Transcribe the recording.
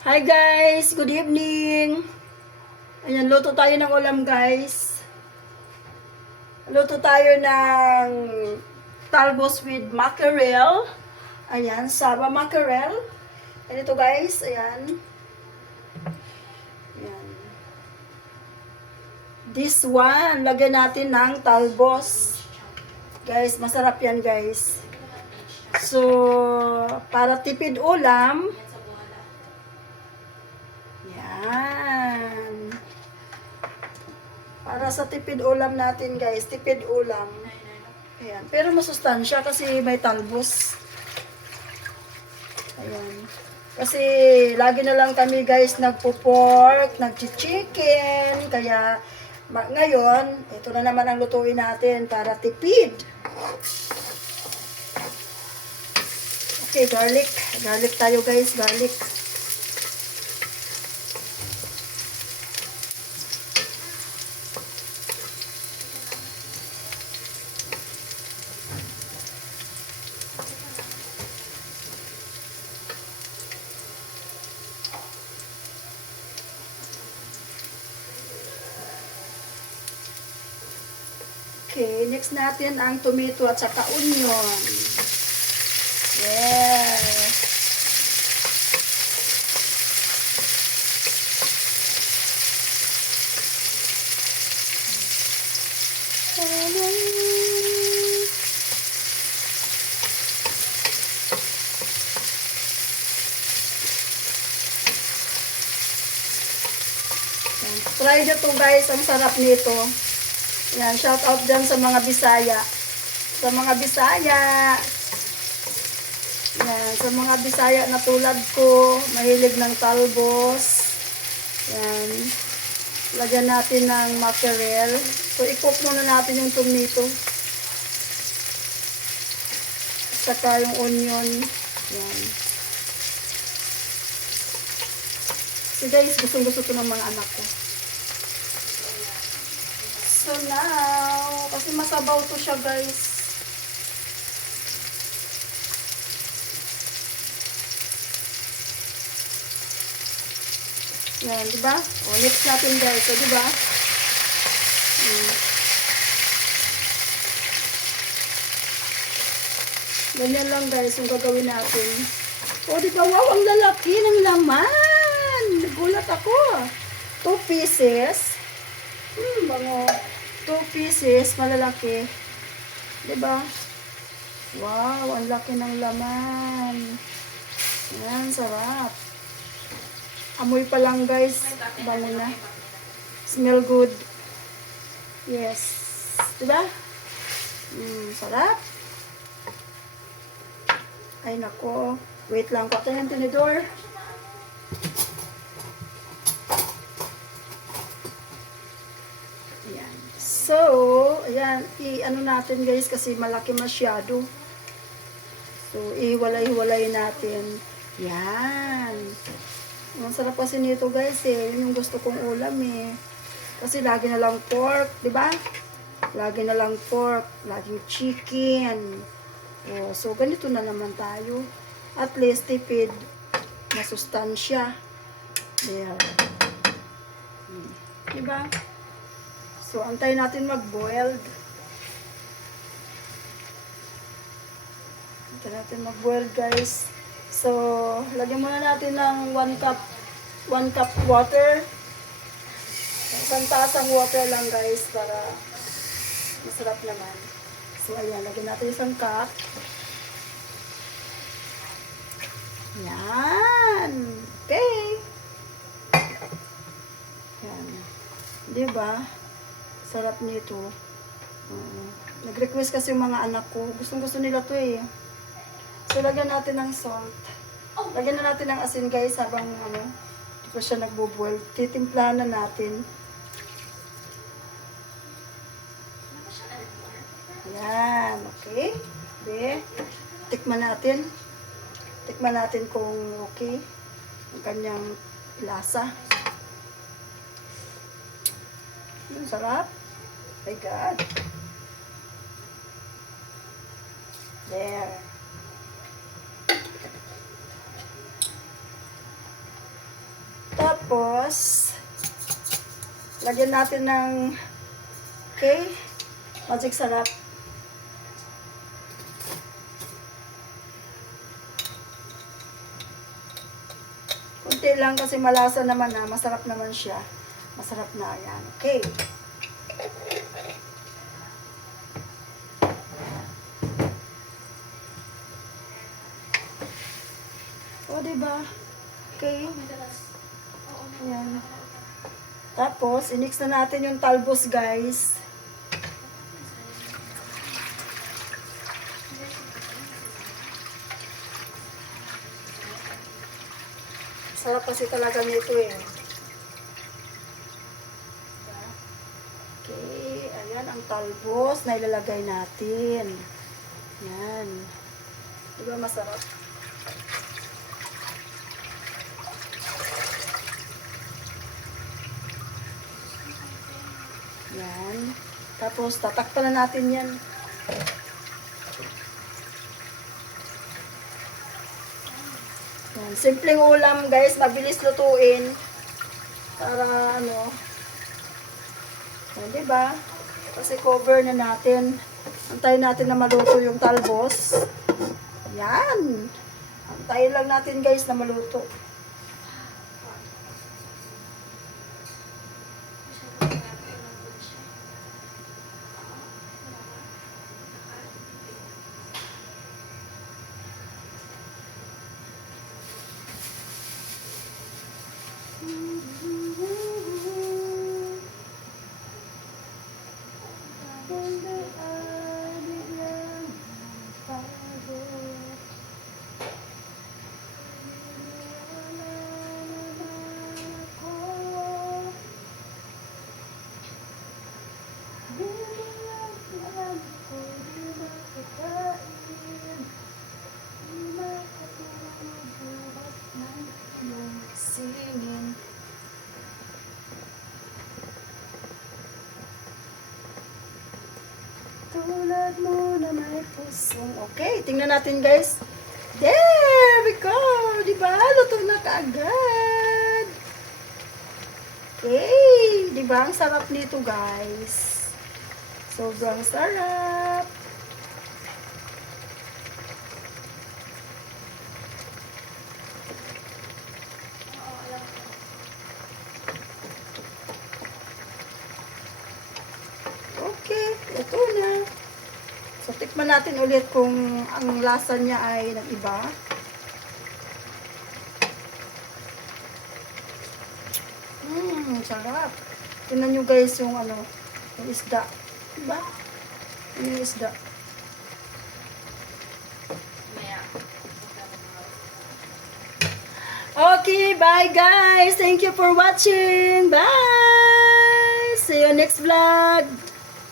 Hi guys! Good evening! Ayan, luto tayo ng ulam guys. Luto tayo ng talbos with mackerel. Ayan, saba mackerel. Ayan ito guys, ayan. Ayan. This one, lagyan natin ng talbos. Guys, masarap yan guys. So, para tipid ulam, yan. Para sa tipid ulam natin guys, tipid ulam. Ayan. Pero masustansya kasi may talbos. Ayan. Kasi lagi na lang kami guys nagpo-pork, nagchi-chicken. Kaya ngayon, ito na naman ang lutuin natin para tipid. Okay, garlic. Garlic tayo guys, garlic. Okay, next natin ang tomato at saka onion. Yes. Try nyo to guys, ang sarap nito. Yan, shout out dyan sa mga Bisaya. Sa mga Bisaya. Yan, sa mga Bisaya na tulad ko, mahilig ng talbos. Yan. Lagyan natin ng mackerel. So, i-cook muna natin yung tomato. Saka yung onion. Yan. So guys, gustong-gusto to ng mga anak ko. So now, kasi masabaw to siya guys. Yan, di ba? O, next natin guys, o, di ba? Ganyan lang guys, yung gagawin natin. O, di ba? Wow, ang lalaki ng laman! Nagulat ako. 2 pieces. Bango. 2 pieces, malalaki. Diba? Wow, ang laki ng laman. Yan, sarap. Amoy pa lang guys. Bango na. Smell good. Yes. Diba? Sarap. Ay nako. Wait lang. Kuha tayo ng tinidor. So, ayan, i-ano natin guys kasi malaki masyado. So, ihiwalay-hiwalay natin. Yan. Ang sarap kasi nito guys eh. Yun yung gusto kong ulam eh. Kasi lagi na lang pork, di ba? Lagi na lang pork, laging chicken. Oh, so, ganito na naman tayo. At least tipid. Masustansya. There. Di ba? So, antayin natin mag-boiled. Antayin natin mag-boiled, guys. So, lagyan muna natin ng 1 cup water. Isang tasang water lang, guys, para masarap naman. So, ayan, lagyan natin isang cup. Yan. Okay. Yan. Diba? Sarap nito. Nag-request kasi yung mga anak ko. Gustong-gusto nila to eh. So, lagyan natin ng salt. Lagyan na natin ng asin guys habang hindi pa siya nagbo-boil. Titimplahan na natin. Yan. Okay. Okay. Tikman natin. Tikman natin kung okay. Ang kanyang lasa. Ang sarap. My God. There. Tapos, lagyan natin ng magic sarap. Kunti lang kasi malasa naman na, masarap naman siya. Masarap na yan. Okay. O, diba? Okay. Ayan. Tapos, i-mix na natin yung talbos, guys. Sarap kasi talaga nito eh. Okay, ayan ang talbos na ilalagay natin. Yan. Diba masarap? Yan. Tapos tatakpan na natin yan. Yan. Simpleng ulam guys, mabilis lutuin. Para ano, yan, diba? Kasi cover na natin. Antayin natin na maluto yung talbos. Yan. Antayin lang natin guys na maluto. Singing. Tulad mo na may pusong. Okay, tingnan natin guys. There we go! Diba? Luto na kaagad. Okay. Diba? Ang sarap nito guys. Sobrang sarap. Okay, ito na. So, tikman natin ulit kung ang lasa niya ay nag-iba. Sarap. Tingnan nyo guys yung ano, yung isda. Diba? Yung isda. Okay, bye guys. Thank you for watching. Bye. See you next vlog.